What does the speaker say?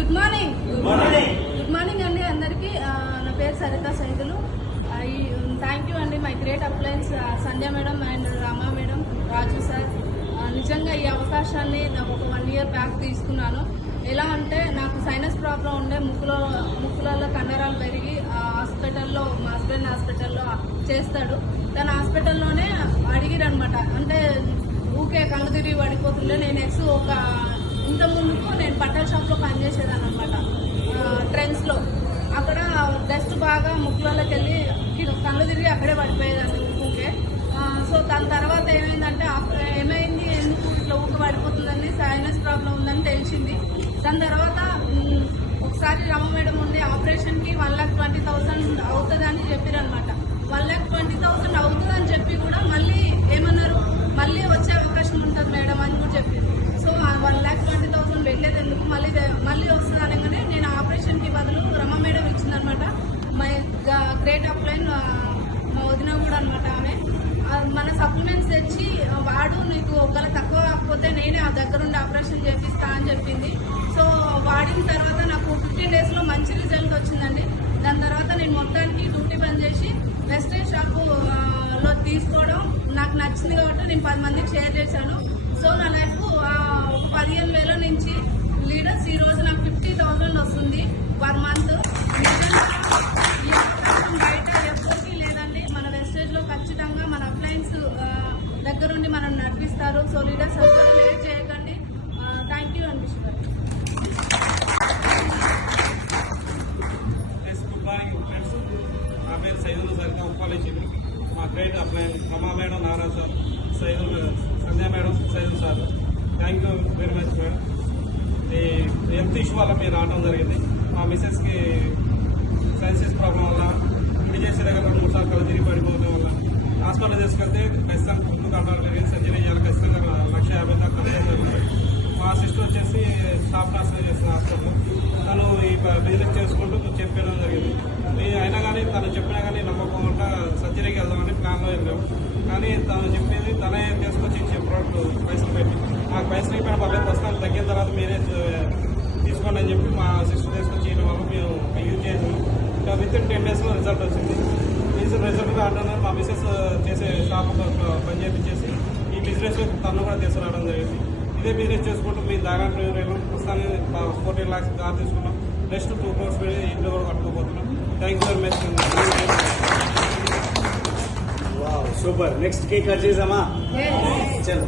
Good morning. Good morning అండి అందరికీ. నా పేరు సరిత సైదులు. థ్యాంక్ యూ అండి my great appliances Sandhya madam and Rama madam, Raju sir. నిజంగా ఈ అవకాశాన్ని నాకు ఒక 1 year బ్యాక్ తీసుకున్నాను. ఎలా అంటే నాకు సైనస్ ప్రాబ్లం ఉండే, ముక్కులలో కండరాలు పెరిగి హాస్పిటల్లో, మా హస్బెండ్ హాస్పిటల్లో చేస్తాడు. తన హాస్పిటల్లోనే అడిగిరనమాట. అంటే ఊకే కళ్ళు తిరిగి పడిపోతుండే. నేను ఇంత ముందుకు నేను బట్టల షాప్లో పనిచేసేదాన్ని అనమాట, ట్రెండ్స్లో. అక్కడ డస్ట్ బాగా ముక్కులలోకి వెళ్ళి కళ్ళు తిరిగి అక్కడే పడిపోయేదాన్ని ఊకే. సో దాని తర్వాత ఏమైంది ఎందుకు ఇట్లా ఊక పడిపోతుందని, సైనస్ ప్రాబ్లం ఉందని తెలిసింది. దాని తర్వాత ఒకసారి రమ మేడం ఉండే ఆపరేషన్కి 1,20,000 అవుతుందని చెప్పారనమాట. 1,20,000 అవుతుందని చెప్పి కూడా మళ్ళీ ఏమన్నారు, మళ్ళీ వచ్చే అవకాశం ఉంటుంది మేడం అని కూడా చెప్పారు. సో 1,20,000 వెళ్ళేది ఎందుకు, మళ్ళీ వస్తుంది అనగానే నేను ఆపరేషన్కి బదులు రమ మేడం ఇచ్చిందనమాట. మై గ్రేట్ అప్లైన్ మా వదిన కూడా అనమాట. ఆమె మన సప్లిమెంట్స్ తెచ్చి వాడు, నీకు ఒకవేళ తక్కువ కాకపోతే నేనే ఆ దగ్గరుండి ఆపరేషన్ చేపిస్తా అని చెప్పింది. సో వాడిన తర్వాత నాకు 15 daysలో మంచి రిజల్ట్ వచ్చిందండి. దాని తర్వాత నేను మొత్తానికి డ్యూటీ బంద్ చేసి వెస్టర్న్ షాపులో తీసుకోవడం నాకు నచ్చింది కాబట్టి నేను 10 మందికి షేర్ చేశాను. సో నా లైఫ్ 15,000 నుంచి లీడర్స్ ఈరోజు నాకు 50,000 వస్తుంది పర్ మంత్. బయట ఎప్పటికీ లేదండి. మన వెస్టేజ్లో ఖచ్చితంగా మన అప్లయన్స్ దగ్గరుండి మనం నడిపిస్తారు. సో లీడర్స్ అందరూ లేట్ చేయకండి. థ్యాంక్ యూ అనిపిస్తుంది. Good morning friends. నా పేరు సైదులు సరిగ్గా ఉప్పాలేసింది. మా great upline Rama madam, Narayana sir, Sandhya madam, Saidulu sir, thank you very much madam. ఈ హెల్త్ ఇష్యూ వల్ల మీరు రావడం జరిగింది. మా మిసెస్కి సైన్సెస్ ప్రాబ్లం వల్ల ఇంటి చేసే దగ్గర 2-3 సార్లు కళ్ళు తిరిగి పడిపోవడం వల్ల హాస్పిటల్ తీసుకెళ్తే ఖచ్చితంగా ముందు కంటారు సర్జరీ చేయాలి, ఖచ్చితంగా 1,50,000 దాకా జరుగుతుంది. మా సిస్టర్ వచ్చేసి స్టాఫ్ నర్స్ చేసిన హాస్పిటల్. తను ఈ బిజినెస్ చేసుకుంటూ చెప్పడం జరిగింది. అయినా కానీ తను చెప్పినా కానీ నమ్మకుండా సర్జరీకి వెళ్దామని ప్లాన్లో వెళ్ళాము. కానీ తను చెప్పేది తనే తీసుకొచ్చి ఇచ్చే ప్రోడక్ట్ పైసలు పెట్టి, నాకు పైసలు ఇప్పిన పర్లేదు, ప్రస్తుతానికి తగ్గిన తర్వాత మీరే తీసుకోండి అని చెప్పి మా సిస్టర్ తీసుకొచ్చి ఇవ్వడం వల్ల మేము యూజ్ చేసాము. ఇంకా విత్-in 10 daysలో రిజల్ట్ వచ్చింది. రిజల్ట్ రావడం మా మిసెస్ చేసే షాప్ పని చేపించేసి ఈ బిజినెస్లో తను కూడా తీసుకురావడం జరిగింది. ఇదే బిజినెస్ చేసుకుంటూ మీ దాదాపు ప్రస్తుతానికి 14 lakhs కార్ తీసుకున్నాం. నెక్స్ట్ 2 crores పెట్టి ఇంట్లో కూడా కట్టుకోబోతున్నాం. Thank you very much. Super. Next cake cut చేసామా? చలో.